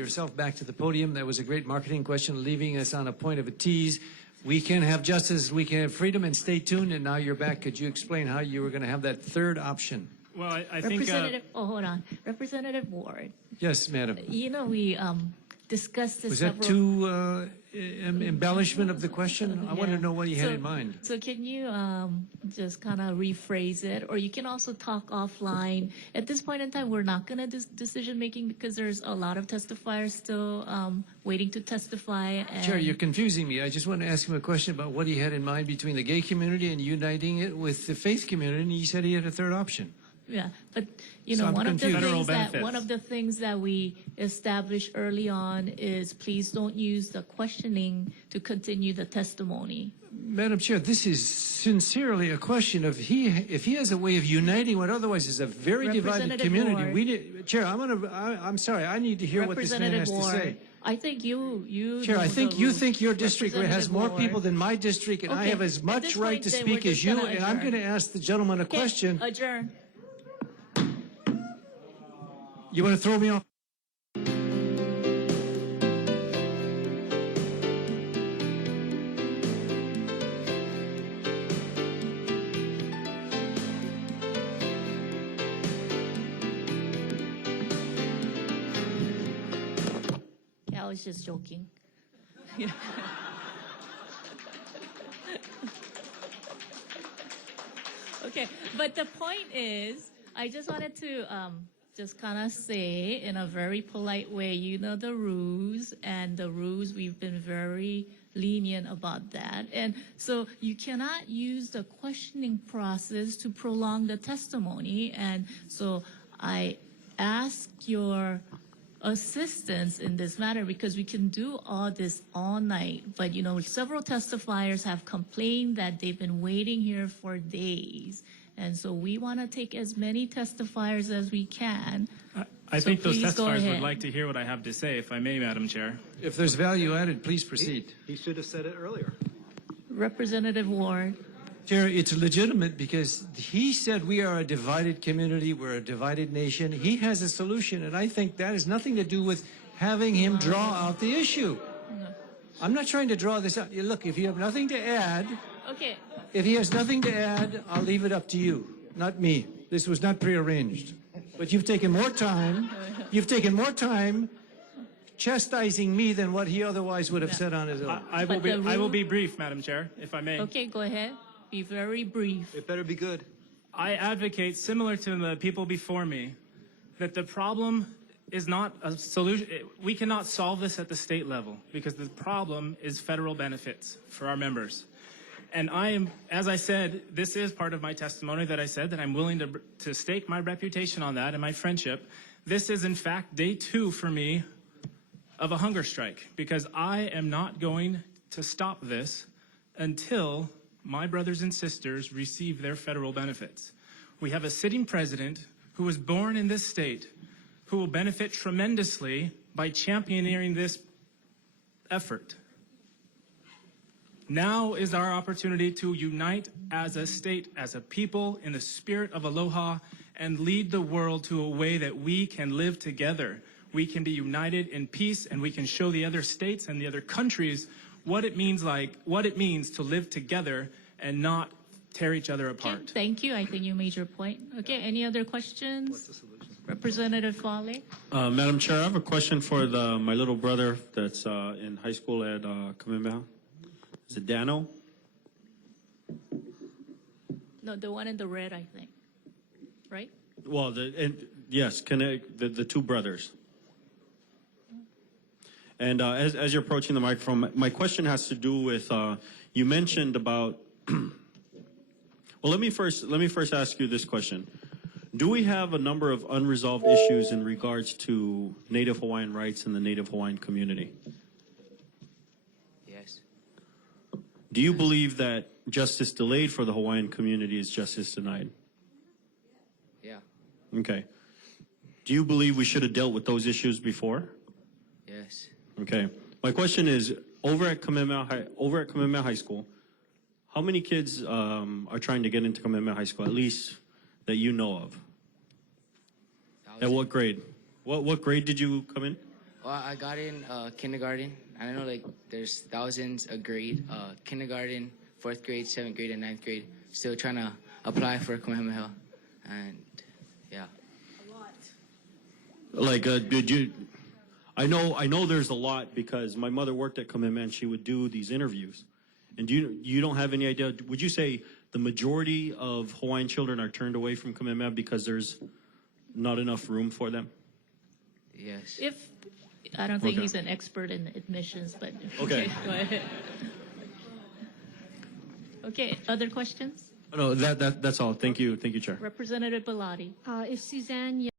yourself back to the podium. That was a great marketing question, leaving us on a point of a tease. We can have justice, we can have freedom, and stay tuned. And now you're back. Could you explain how you were going to have that third option? Well, I think... Representative, hold on. Representative Ward. Yes, madam. You know, we discussed this Was that too embellishment of the question? I want to know what you had in mind. So can you just kind of rephrase it? Or you can also talk offline. At this point in time, we're not going to do decision making because there's a lot of testifiers still waiting to testify. And Chair, you're confusing me. I just want to ask him a question about what he had in mind between the gay community and uniting it with the faith community, and he said he had a third option. Yeah, but you know, So one confused. of the things that we established early on is please don't use the questioning to continue the testimony. Madam Chair, this is sincerely a question of if he has a way of uniting what otherwise is a very divided community. Ward. Chair, I'm sorry. I need to hear what this man has to say. I think you. Chair, I think you think your district has more Ward. people than my district, and I Okay, have as at much this right point, to then speak we're as just you. gonna And I'm adjourn. going to ask the gentleman a Okay, question. Adjourn. You want to throw me off? Yeah, I was just joking. Okay, but the point is, I just wanted to just kind of say in a very polite way, you know the rules, and the rules, we've been very lenient about that. And so you cannot use the questioning process to prolong the testimony. And so I ask your assistance in this matter because we can do all this all night. But, you know, several testifiers have complained that they've been waiting here for days. And so we want to take as many testifiers as we can. I think those please go testifiers ahead. would like to hear what I have to say, if I may, Madam Chair. If there's value added, please proceed. He should have said it earlier. Representative Ward. Chair, it's legitimate because he said we are a divided community, we're a divided nation. He has a solution, and I think that has nothing to do with having him draw out the issue. I'm not trying to draw this out. Look, if you have nothing to add, Okay. if he has nothing to add, I'll leave it up to you, not me. This was not prearranged. But you've taken more time chastising me than what he otherwise would have said on his own. I will be brief, Madam Chair, if I may. Okay, go ahead. Be very brief. It better be good. I advocate, similar to the people before me, that the problem is not a solution. We cannot solve this at the state level because the problem is federal benefits for our members. And I am, as I said, this is part of my testimony that I said that I'm willing to stake my reputation on that and my friendship. This is, in fact, day 2 for me of a hunger strike because I am not going to stop this until my brothers and sisters receive their federal benefits. We have a sitting president who was born in this state who will benefit tremendously by championing this effort. Now is our opportunity to unite as a state, as a people, in the spirit of aloha, and lead the world to a way that we can live together. We can be united in peace, and we can show the other states and the other countries what it means to live together and not tear each other apart. Okay, thank you. I think you made your point. Okay, any other questions? What's the solution? Representative Fale. Madam Chair, I have a question for my little brother that's in high school at Kamehameha. Is it Dano? No, the one in the red, I think. Right? Well, yes, the two brothers. And as you're approaching the microphone, my question has to do with you mentioned about. Well, let me first ask you this question: do we have a number of unresolved issues in regards to Native Hawaiian rights in the Native Hawaiian community? Yes. Do you believe that justice delayed for the Hawaiian community is justice denied? Yeah. Okay. Do you believe we should have dealt with those issues before? Yes. Okay. My question is, over at Kamehameha High School, how many kids are trying to get into Kamehameha High School, at least that you know of? At what grade? What grade did you come in? Well, I got in kindergarten. I know like there's thousands a grade. Kindergarten, 4th grade, 7th grade, and 9th grade. Still trying to apply for Kamehameha. And yeah. Like, did you? I know there's a lot because my mother worked at Kamehameha and she would do these interviews. And you don't have any idea? Would you say the majority of Hawaiian children are turned away from Kamehameha because there's not enough room for them? Yes. If I don't think Okay. he's an expert in admissions, but Okay. go ahead. Okay, other questions? No, that's all. Thank you, Chair. Representative Bellotti. If Suzanne